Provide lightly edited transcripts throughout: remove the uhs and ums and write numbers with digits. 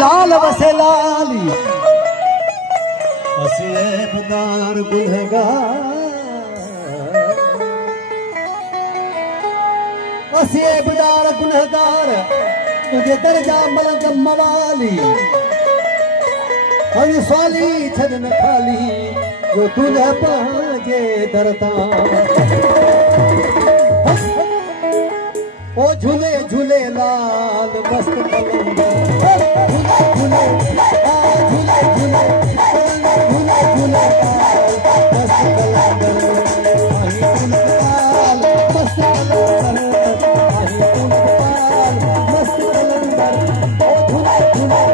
लाल वसे लाली असेबदार गुनहगार तुझे दर्जा मलंग मवाली हर स्वाली छदन खाली जो तुझे पाजे दरता ओ झूले झूले लाल मस्त कलंदर झूले झूले झूले झूले झूले झूले मस्त कलंदर मस्त कलंदर मस्त कलंदर ओ झूले झूले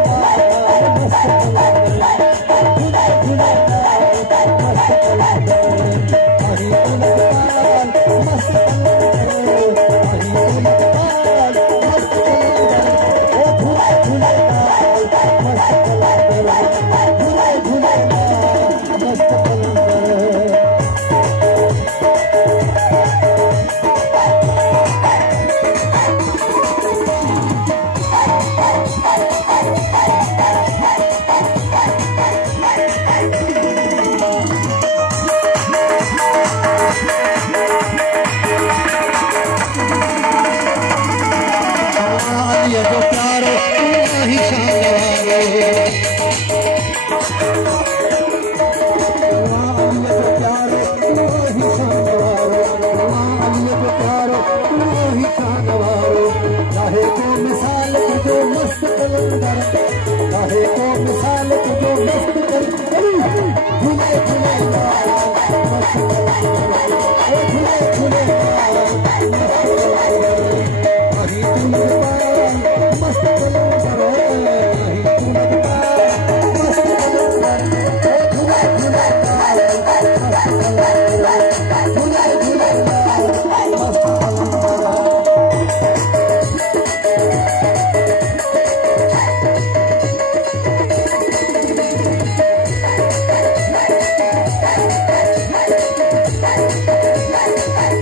मस्त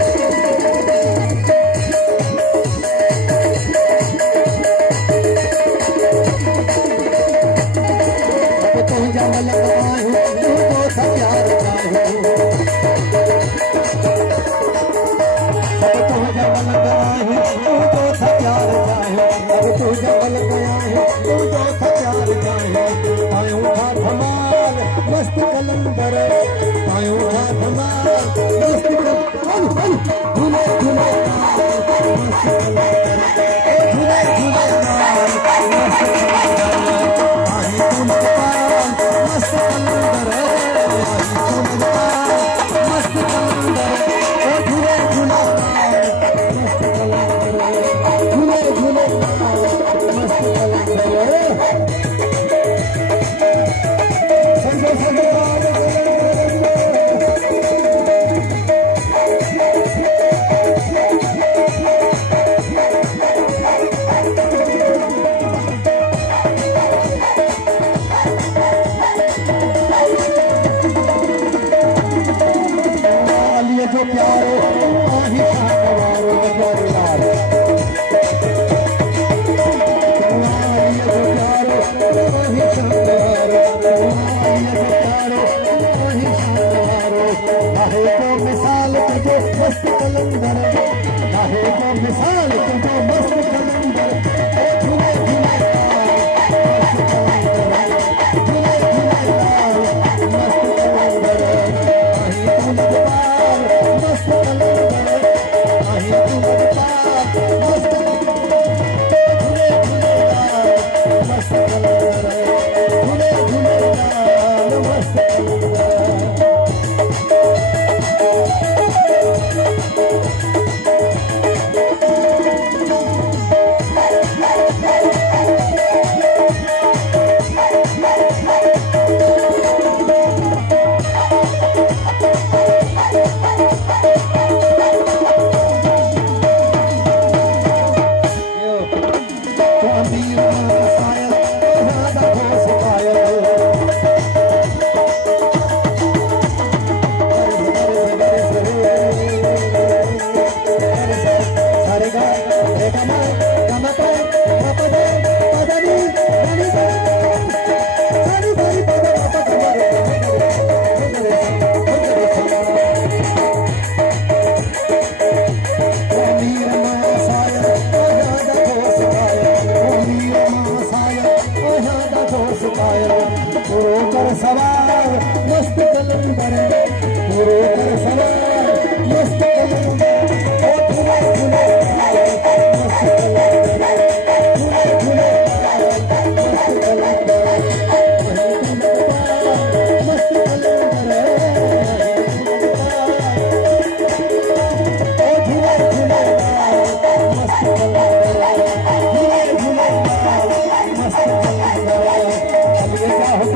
कलंदर झूले झूले मस्त कलंदर मस्त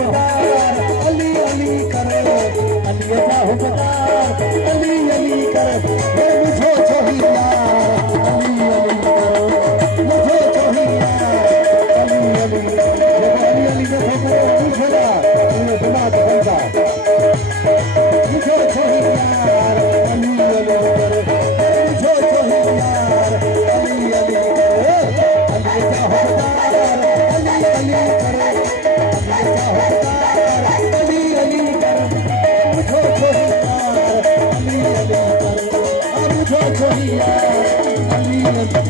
अली अली करे अली जा हुबदार अली अली करे मुझे चाहिए अली अली करो मुझे चाहिए अली अली अली अली ने मुझे ना ये दिमाग बंदा मुझे चाहिए अली अली करे मुझे चाहिए अली अली करे अली जा हुबदार अली अली करे अली अली कर मुझे चाहिए अली अली कर मुझे चाहिए अली अली